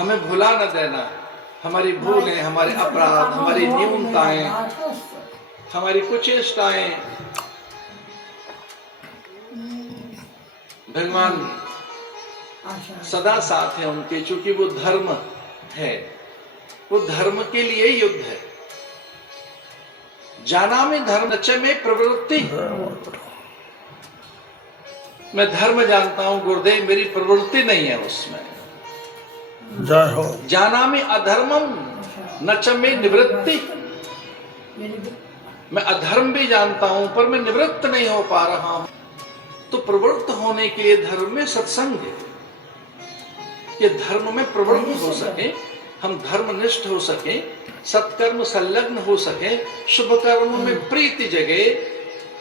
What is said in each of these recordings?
हमें भुला न देना, हमारी भूलें, हमारे अपराध, हमारी न्यूनताएं, हमारी कुचेष्टाएं। भगवान सदा साथ है उनके, चूंकि वो धर्म है, वो धर्म के लिए युद्ध है। जाना में धर्म नच में प्रवृत्ति, मैं धर्म जानता हूं गुरुदेव, मेरी प्रवृत्ति नहीं है उसमें। जय हो। जाना में अधर्मम नच में निवृत्ति, मैं अधर्म भी जानता हूं पर मैं निवृत्त नहीं हो पा रहा हूं। तो प्रवृत्त होने के लिए धर्म में सत्संग है, ये धर्म में प्रवृत्त हो सके, हम धर्मनिष्ठ हो सके, सत्कर्म संलग्न हो सके, शुभ कर्म में प्रीति जगे,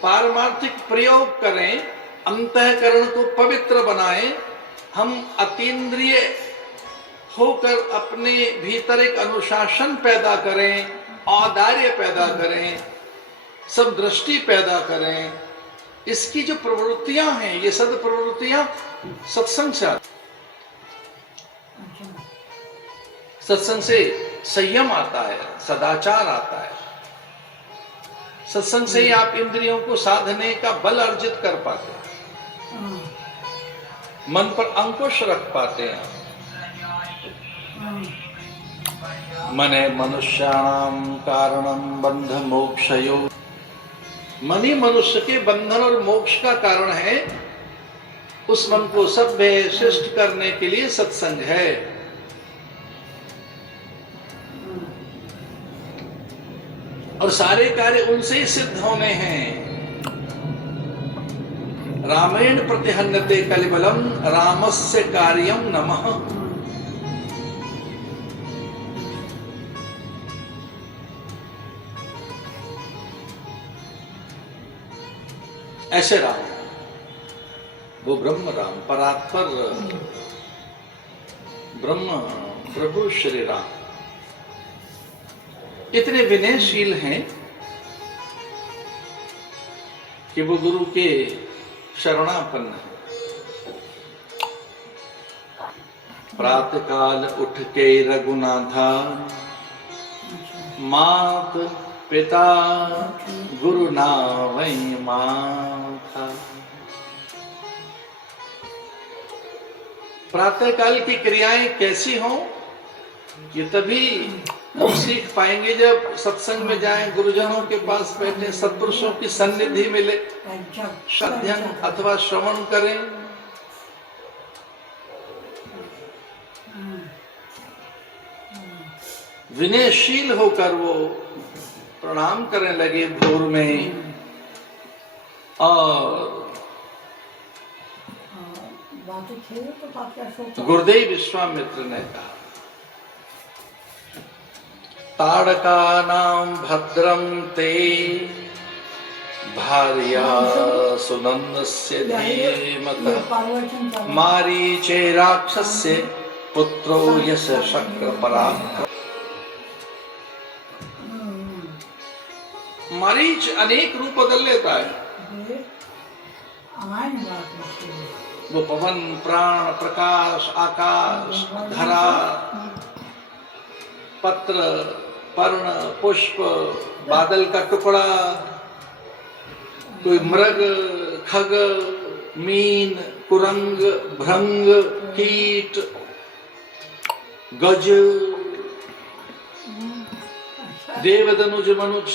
पारमार्थिक प्रयोग करें, अंतःकरण को पवित्र बनाएं, हम अतीन्द्रिय होकर अपने भीतर एक अनुशासन पैदा करें, औदार्य पैदा करें, सब दृष्टि पैदा करें। इसकी जो प्रवृत्तियां हैं, ये सद प्रवृत्तियां सत्संग से आती, सत्संग से संयम आता है, सदाचार आता है, सत्संग से ही आप इंद्रियों को साधने का बल अर्जित कर पाते हैं, मन पर अंकुश रख पाते हैं। मने मनुष्याणाम कारणम बंध मोक्षयो, मन ही मनुष्य के बंधन और मोक्ष का कारण है। उस मन को सभ्य शिष्ट करने के लिए सत्संग है। और सारे कार्य उनसे ही सिद्ध होने हैं। रामेण प्रतिहन्यते कलिबलम रामस्य कार्यम नमः। ऐसे राम, वो ब्रह्म राम, परात्पर ब्रह्म प्रभु श्री राम इतने विनयशील हैं कि वो गुरु के शरणापन्न है। प्रातः काल उठ के रघुनाथा, मात पिता गुरु नावै माथा। प्रातः काल की क्रियाएं कैसी हों, ये तभी हम सीख पाएंगे जब सत्संग में जाएं, गुरुजनों के पास बैठे, सत्पुरुषों की सन्निधि मिले, अध्ययन अथवा श्रवण करें। विनयशील होकर वो प्रणाम करने लगे भोर में। और गुरुदेव विश्वामित्र ने कहा, ताड़कानां भद्रं ते भार्या सुनन्दस्य धीमतः, मारीचे राक्षस्य पुत्रो यश शक्र पराक्रम। मारीच अनेक रूप बदल लेता है, वो पवन, प्राण, प्रकाश, आकाश, धरा, पत्र, पर्ण, पुष्प, बादल का टुकड़ा, कोई मृग, खग, मीन, कुरंग, भृंग, कीट, गज, देवदनुज, मनुज,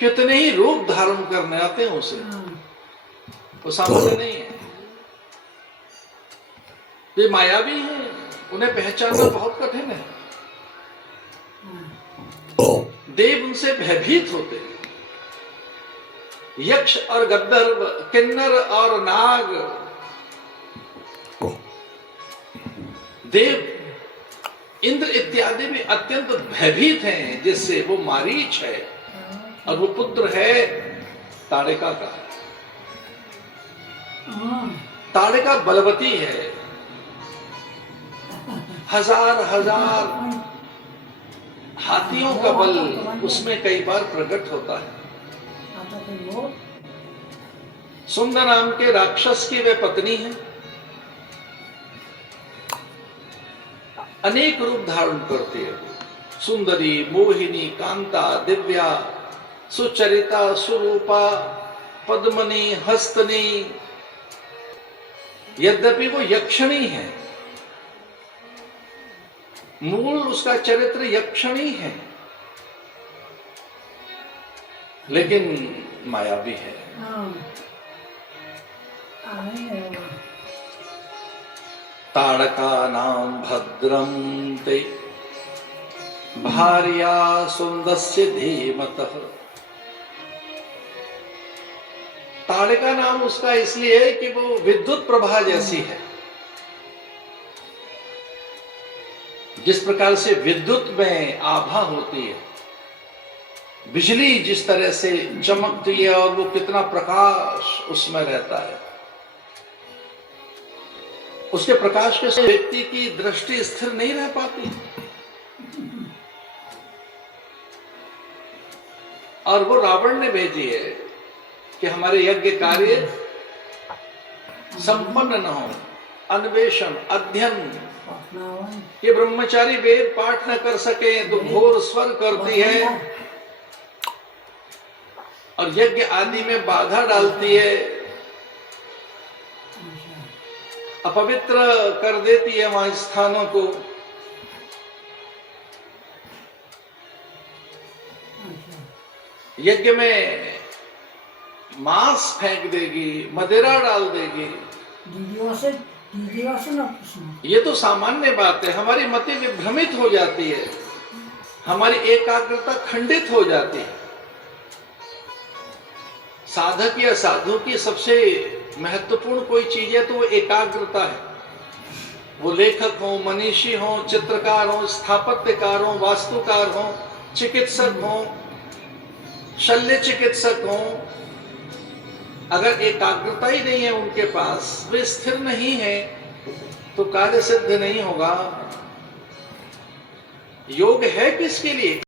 कितने ही रूप धारण करने आते हैं उसे, वो सामान्य नहीं है। वे मायावी हैं, उन्हें पहचानना बहुत कठिन है। देव उनसे भयभीत होते हैं। यक्ष और गंधर्व, किन्नर और नाग, देव इंद्र इत्यादि भी अत्यंत भयभीत हैं, जिससे वो मारीच है और वो पुत्र है ताड़का का। ताड़का बलवती है, हजार हजार हाथियों का बल उसमें कई बार प्रकट होता है। सुंदर नाम के राक्षस की वे पत्नी है। अनेक रूप धारण करती है। सुंदरी, मोहिनी, कांता, दिव्या, सुचरिता, सुरूपा, पद्मनी, हस्तनी। यद्यपि वो यक्षणी है, मूल उसका चरित्र यक्षणी है, लेकिन मायावी है। ताड़का नाम भद्रम ते भार्या सुंदस्य धीमतः। ताड़का नाम उसका इसलिए है कि वो विद्युत प्रभा जैसी है। जिस प्रकार से विद्युत में आभा होती है, बिजली जिस तरह से चमकती है और वो कितना प्रकाश उसमें रहता है, उसके प्रकाश के से व्यक्ति की दृष्टि स्थिर नहीं रह पाती, और वो रावण ने भेजी है कि हमारे यज्ञ कार्य संपन्न न हो, अन्वेषण, अध्ययन। ये ब्रह्मचारी वेद पाठ न कर सके तो घोर स्वर करती है और यज्ञ आदि में बाधा डालती है, अपवित्र कर देती है वहां स्थानों को। यज्ञ में मांस फेंक देगी, मदिरा डाल देगी। ये तो सामान्य बात है। हमारी मति विभ्रमित हो जाती है, हमारी एकाग्रता खंडित हो जाती है। साधक या साधु की सबसे महत्वपूर्ण कोई चीज है तो वो एकाग्रता है। वो लेखक हो, मनीषी हो, चित्रकार हो, स्थापत्यकार हो, वास्तुकार हो, चिकित्सक हो, शल्य चिकित्सक हो, अगर एकाग्रता ही नहीं है उनके पास, वे स्थिर नहीं है, तो कार्य सिद्ध नहीं होगा। योग है किसके लिए?